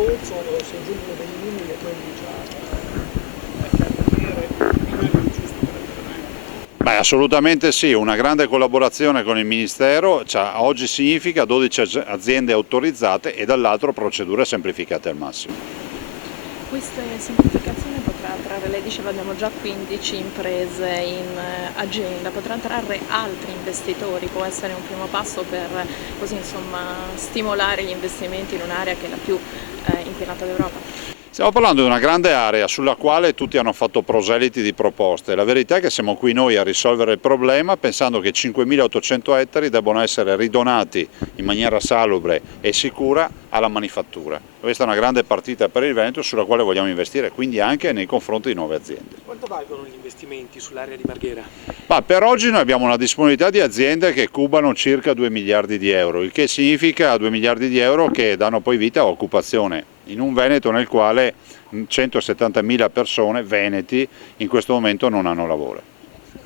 scorso si aggiungono dei numeri a quelli già cartiere, binario giusto per ragionare. Beh, assolutamente sì, una grande collaborazione con il Ministero, cioè, oggi significa 12 aziende autorizzate e dall'altro procedure semplificate al massimo. Queste semplificazioni potrà attrarre, lei diceva abbiamo già 15 imprese in agenda, potrà attrarre altri investitori, può essere un primo passo per così, insomma, stimolare gli investimenti in un'area che è la più inquinata d'Europa. Stiamo parlando di una grande area sulla quale tutti hanno fatto proseliti di proposte. La verità è che siamo qui noi a risolvere il problema pensando che 5.800 ettari debbano essere ridonati in maniera salubre e sicura alla manifattura. Questa è una grande partita per il Veneto sulla quale vogliamo investire, quindi anche nei confronti di nuove aziende. Quanto valgono gli investimenti sull'area di Marghera? Ma per oggi noi abbiamo una disponibilità di aziende che cubano circa 2 miliardi di euro, il che significa 2 miliardi di euro che danno poi vita a occupazione in un Veneto nel quale 170.000 persone veneti in questo momento non hanno lavoro.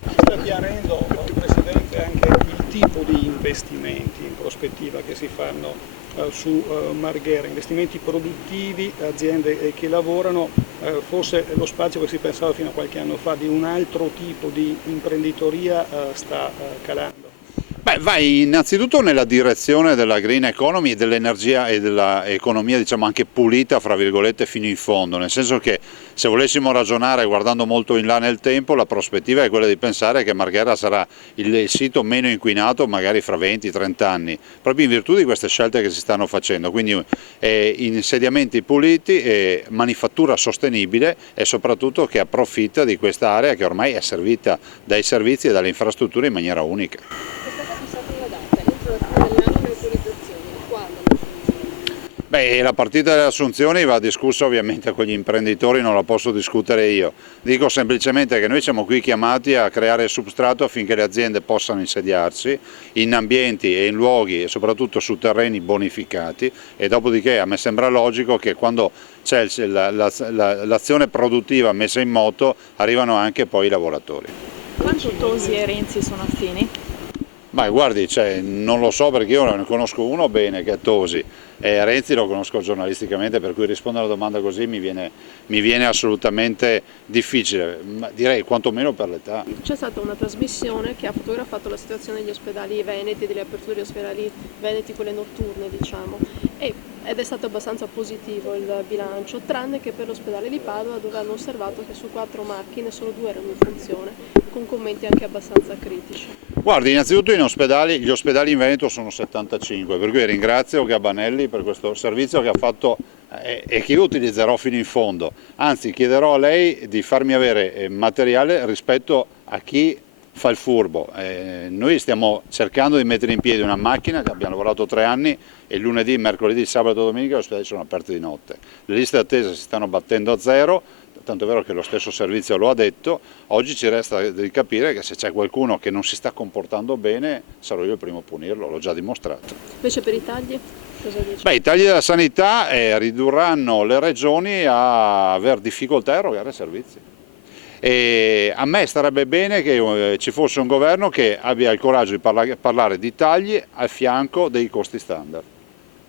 Sta chiarendo, Presidente, anche il tipo di investimenti in prospettiva che si fanno su Marghera, investimenti produttivi, aziende che lavorano, forse lo spazio che si pensava fino a qualche anno fa di un altro tipo di imprenditoria sta calando. Beh, vai innanzitutto nella direzione della green economy e dell'energia e dell'economia diciamo anche pulita fra virgolette fino in fondo, nel senso che se volessimo ragionare guardando molto in là nel tempo la prospettiva è quella di pensare che Marghera sarà il sito meno inquinato magari fra 20-30 anni, proprio in virtù di queste scelte che si stanno facendo, quindi insediamenti puliti, manifattura sostenibile e soprattutto che approfitta di questa area che ormai è servita dai servizi e dalle infrastrutture in maniera unica. Beh, la partita delle assunzioni va discussa ovviamente con gli imprenditori, non la posso discutere io. Dico semplicemente che noi siamo qui chiamati a creare il substrato affinché le aziende possano insediarsi in ambienti e in luoghi e soprattutto su terreni bonificati e dopodiché a me sembra logico che quando c'è l'azione produttiva messa in moto arrivano anche poi i lavoratori. Quanto Tosi e Renzi sono affini? Ma guardi, non lo so perché io ne conosco uno bene che è Tosi e Renzi lo conosco giornalisticamente, per cui rispondere alla domanda così mi viene assolutamente difficile, ma direi quantomeno per l'età. C'è stata una trasmissione che ha fotografato la situazione degli ospedali veneti, delle aperture degli ospedali veneti, quelle notturne diciamo, ed è stato abbastanza positivo il bilancio, tranne che per l'ospedale di Padova dove hanno osservato che su 4 macchine solo 2 erano in funzione, con commenti anche abbastanza critici. Guardi, innanzitutto gli ospedali in Veneto sono 75, per cui ringrazio Gabanelli per questo servizio che ha fatto e che io utilizzerò fino in fondo, anzi chiederò a lei di farmi avere materiale rispetto a chi fa il furbo. Noi stiamo cercando di mettere in piedi una macchina, abbiamo lavorato 3 anni e lunedì, mercoledì, sabato e domenica gli ospedali sono aperti di notte. Le liste d'attesa si stanno battendo a zero, tanto è vero che lo stesso servizio lo ha detto. Oggi ci resta di capire che se c'è qualcuno che non si sta comportando bene sarò io il primo a punirlo, l'ho già dimostrato. Invece per i tagli? Cosa dice? Beh, i tagli della sanità ridurranno le regioni a aver difficoltà a erogare servizi. E a me starebbe bene che ci fosse un governo che abbia il coraggio di parlare di tagli al fianco dei costi standard,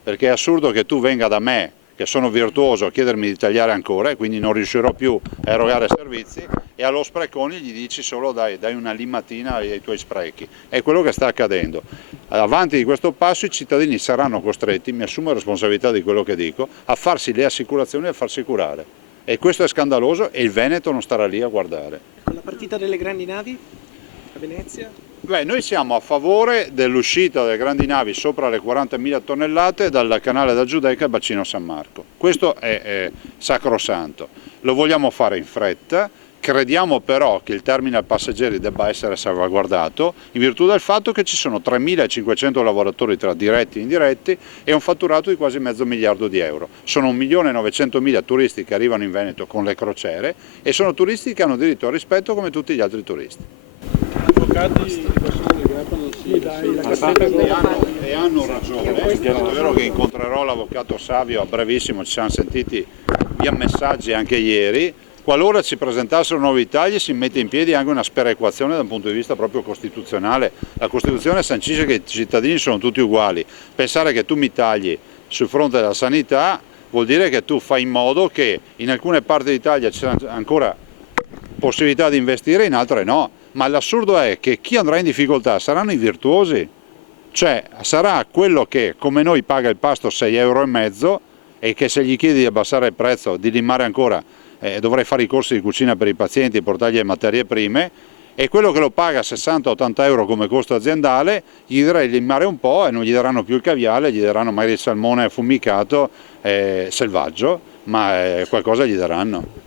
perché è assurdo che tu venga da me che sono virtuoso a chiedermi di tagliare ancora e quindi non riuscirò più a erogare servizi e allo Spreconi gli dici solo dai una limatina ai tuoi sprechi. È quello che sta accadendo. Avanti di questo passo i cittadini saranno costretti, mi assumo la responsabilità di quello che dico, a farsi le assicurazioni e a farsi curare. E questo è scandaloso e il Veneto non starà lì a guardare. Con la partita delle grandi navi a Venezia? Beh, noi siamo a favore dell'uscita delle grandi navi sopra le 40.000 tonnellate dal canale da Giudecca al bacino San Marco. Questo è sacrosanto. Lo vogliamo fare in fretta, crediamo però che il terminal passeggeri debba essere salvaguardato in virtù del fatto che ci sono 3.500 lavoratori tra diretti e indiretti e un fatturato di quasi mezzo miliardo di euro. Sono 1.900.000 turisti che arrivano in Veneto con le crociere e sono turisti che hanno diritto al rispetto come tutti gli altri turisti. Avvocati e hanno ragione, è vero che incontrerò l'avvocato Savio a brevissimo, ci siamo sentiti via messaggi anche ieri. Qualora ci presentassero nuovi tagli si mette in piedi anche una sperequazione dal punto di vista proprio costituzionale. La Costituzione sancisce che i cittadini sono tutti uguali. Pensare che tu mi tagli sul fronte della sanità vuol dire che tu fai in modo che in alcune parti d'Italia ci siano ancora possibilità di investire, in altre no. Ma l'assurdo è che chi andrà in difficoltà saranno i virtuosi, cioè sarà quello che come noi paga il pasto 6,5 € e che se gli chiedi di abbassare il prezzo, di limare ancora, dovrei fare i corsi di cucina per i pazienti e portargli le materie prime, e quello che lo paga 60-80 € come costo aziendale, gli direi di limare un po' e non gli daranno più il caviale, gli daranno magari il salmone affumicato selvaggio, ma qualcosa gli daranno.